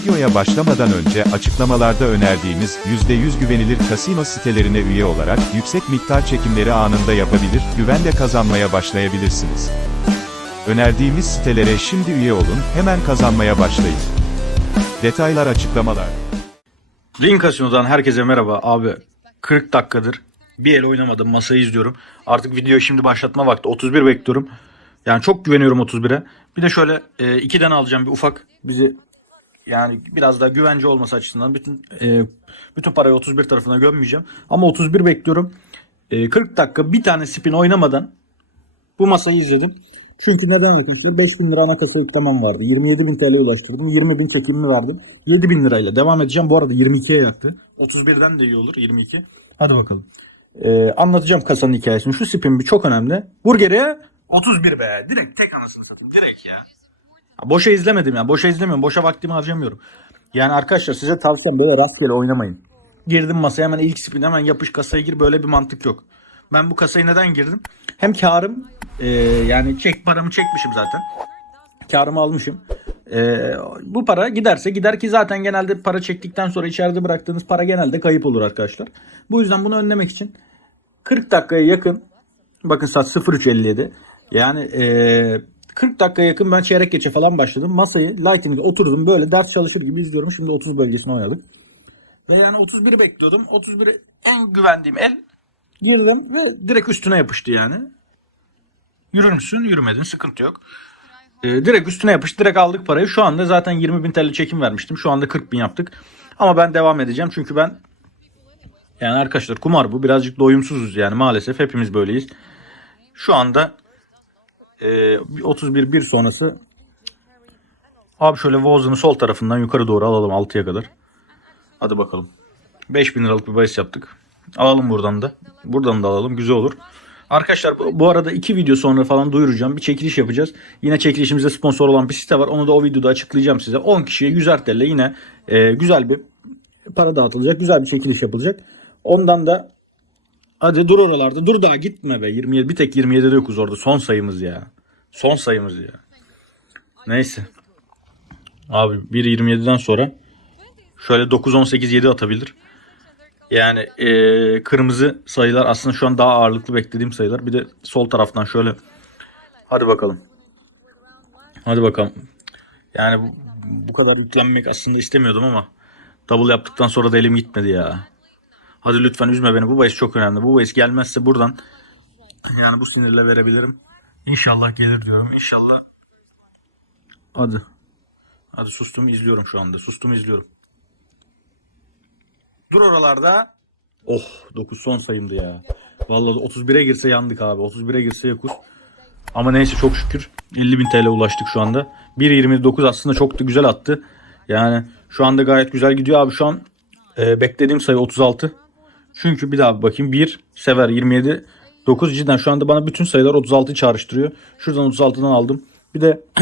Videoya başlamadan önce açıklamalarda önerdiğimiz %100 güvenilir kasino sitelerine üye olarak yüksek miktar çekimleri anında yapabilir, güvenle kazanmaya başlayabilirsiniz. Önerdiğimiz sitelere şimdi üye olun, hemen kazanmaya başlayın. Detaylar açıklamalar. Ring Casino'dan herkese merhaba abi. 40 dakikadır bir el oynamadım masayı izliyorum. Artık videoyu şimdi başlatma vakti 31 bekliyorum. Yani çok güveniyorum 31'e. Bir de şöyle e, 2'den alacağım bir ufak bizi yani biraz daha güvence olması açısından bütün e, bütün parayı 31 tarafına gömmeyeceğim. Ama 31 bekliyorum. E, 40 dakika bir tane spin oynamadan bu masayı izledim. Çünkü neden arkadaşlar? 5000 lira ana kasa yüklemem vardı. 27 bin TL ulaştırdım. 20 bin çekimimi verdim. 7 bin lirayla devam edeceğim. Bu arada 22'ye yaktı. 31'den de iyi olur 22. Hadi bakalım. Ee, anlatacağım kasanın hikayesini. Şu spin bir çok önemli. Burger'e 31 be. Direkt tek anasını satayım. Direkt ya. Boşa izlemedim ya. Boşa izlemiyorum. Boşa vaktimi harcamıyorum. Yani arkadaşlar size tavsiyem böyle rastgele oynamayın. Girdim masaya hemen ilk spin hemen yapış kasaya gir böyle bir mantık yok. Ben bu kasayı neden girdim? Hem karım e, yani çek paramı çekmişim zaten. Karımı almışım. E, bu para giderse gider ki zaten genelde para çektikten sonra içeride bıraktığınız para genelde kayıp olur arkadaşlar. Bu yüzden bunu önlemek için 40 dakikaya yakın bakın saat 03.57 yani e, 40 dakikaya yakın ben çeyrek geçe falan başladım. Masayı Lightning'e oturdum böyle ders çalışır gibi izliyorum. Şimdi 30 bölgesine oynadık. Ve yani 31'i bekliyordum. 31'i en güvendiğim el girdim ve direkt üstüne yapıştı yani. Yürür müsün? Yürümedin. Sıkıntı yok. Ee, direkt üstüne yapıştı. Direkt aldık parayı. Şu anda zaten 20 bin TL çekim vermiştim. Şu anda 40 bin yaptık. Ama ben devam edeceğim. Çünkü ben yani arkadaşlar kumar bu. Birazcık doyumsuzuz yani maalesef. Hepimiz böyleyiz. Şu anda e, 31 bir sonrası abi şöyle Voz'un sol tarafından yukarı doğru alalım 6'ya kadar. Hadi bakalım. 5000 liralık bir bahis yaptık. Alalım buradan da. Buradan da alalım. Güzel olur. Arkadaşlar bu, bu arada iki video sonra falan duyuracağım. Bir çekiliş yapacağız. Yine çekilişimize sponsor olan bir site var. Onu da o videoda açıklayacağım size. 10 kişiye 100 TL yine e, güzel bir para dağıtılacak. Güzel bir çekiliş yapılacak. Ondan da hadi dur oralarda. Dur daha gitme be. 27 bir tek 27'de yokuz orada. Son sayımız ya. Son sayımız ya. Neyse. Abi 1.27'den sonra şöyle 9 18 7 atabilir. Yani eee, kırmızı sayılar aslında şu an daha ağırlıklı beklediğim sayılar. Bir de sol taraftan şöyle. Hadi bakalım. Hadi bakalım. Yani bu, bu kadar yüklenmek aslında istemiyordum ama double yaptıktan sonra da elim gitmedi ya. Hadi lütfen üzme beni. Bu bahis çok önemli. Bu bahis gelmezse buradan yani bu sinirle verebilirim. İnşallah gelir diyorum. İnşallah. Hadi. Hadi sustum izliyorum şu anda. Sustum izliyorum. Dur oralarda. Oh 9 son sayımdı ya. Vallahi 31'e girse yandık abi. 31'e girse yokuz. Ama neyse çok şükür 50 bin TL ulaştık şu anda. 1.29 aslında çok da güzel attı. Yani şu anda gayet güzel gidiyor abi. Şu an e, beklediğim sayı 36. Çünkü bir daha bakayım. 1 sever 27 9 cidden şu anda bana bütün sayılar 36'yı çağrıştırıyor. Şuradan 36'dan aldım. Bir de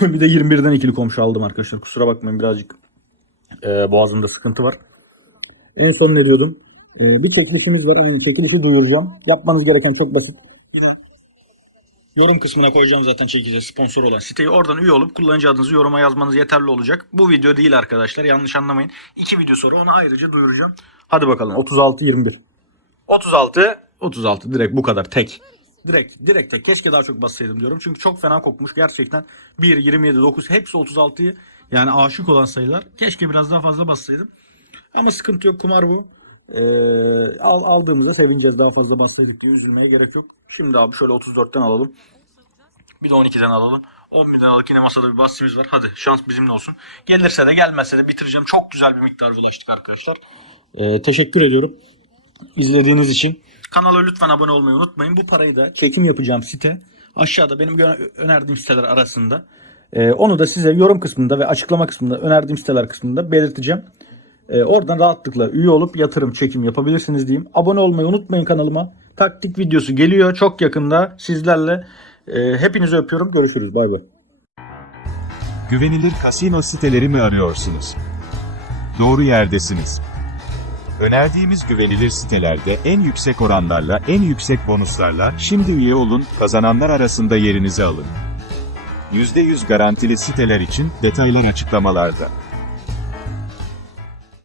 bir de 21'den ikili komşu aldım arkadaşlar. Kusura bakmayın birazcık e, boğazımda sıkıntı var. En son ne diyordum? Ee, bir çekilişimiz var. Hani çekilişi duyuracağım. Yapmanız gereken çok basit. Yorum kısmına koyacağım zaten çekeceğiz sponsor olan siteyi. Oradan üye olup kullanıcı adınızı yoruma yazmanız yeterli olacak. Bu video değil arkadaşlar. Yanlış anlamayın. İki video sonra onu ayrıca duyuracağım. Hadi bakalım 36 21. 36 36 direkt bu kadar tek. Direkt direkt tek. Keşke daha çok bassaydım diyorum. Çünkü çok fena kokmuş gerçekten. 1 27 9 hepsi 36'yı yani aşık olan sayılar. Keşke biraz daha fazla bassaydım. Ama sıkıntı yok kumar bu. Ee, al, aldığımızda sevineceğiz. Daha fazla bassaydık diye üzülmeye gerek yok. Şimdi abi şöyle 34'ten alalım. Bir de 12'den alalım. 10 bin yine masada bir bahsimiz var. Hadi şans bizimle olsun. Gelirse de gelmezse de bitireceğim. Çok güzel bir miktar ulaştık arkadaşlar. Ee, teşekkür ediyorum. İzlediğiniz için. Kanala lütfen abone olmayı unutmayın. Bu parayı da çekim yapacağım site. Aşağıda benim önerdiğim siteler arasında. Ee, onu da size yorum kısmında ve açıklama kısmında önerdiğim siteler kısmında belirteceğim. Ee, oradan rahatlıkla üye olup yatırım, çekim yapabilirsiniz diyeyim. Abone olmayı unutmayın kanalıma. Taktik videosu geliyor çok yakında sizlerle. Ee, hepinizi öpüyorum. Görüşürüz. Bay bay. Güvenilir kasino siteleri mi arıyorsunuz? Doğru yerdesiniz. Önerdiğimiz güvenilir sitelerde en yüksek oranlarla, en yüksek bonuslarla şimdi üye olun, kazananlar arasında yerinizi alın. %100 garantili siteler için detaylar açıklamalarda.